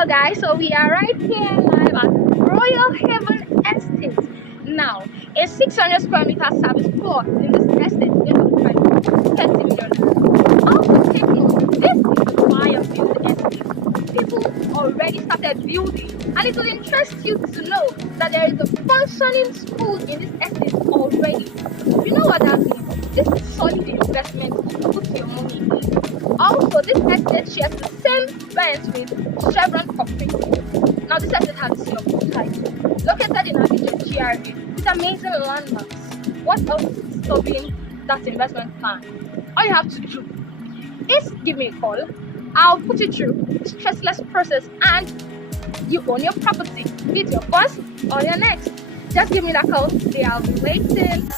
Hello guys, so we are right here live at Royal Haven Estate. Now, a 600 square meter service plot in this estate is going to be 30 million. Also take note, this is a buyer build estate. People already started building, and it will interest you to know that there is a functioning school in this estate already. You know what that means? This is solid investment to put your money in. Also, this estate shares the same fence with Chevron Corporate. Now, this estate has a seal of title. Located in Abijo GRA with amazing landmarks. What else is stopping that investment plan? All you have to do is give me a call. I'll put you through the stressless process and you own your property. Be it your first or your next. Just give me that call. They are waiting.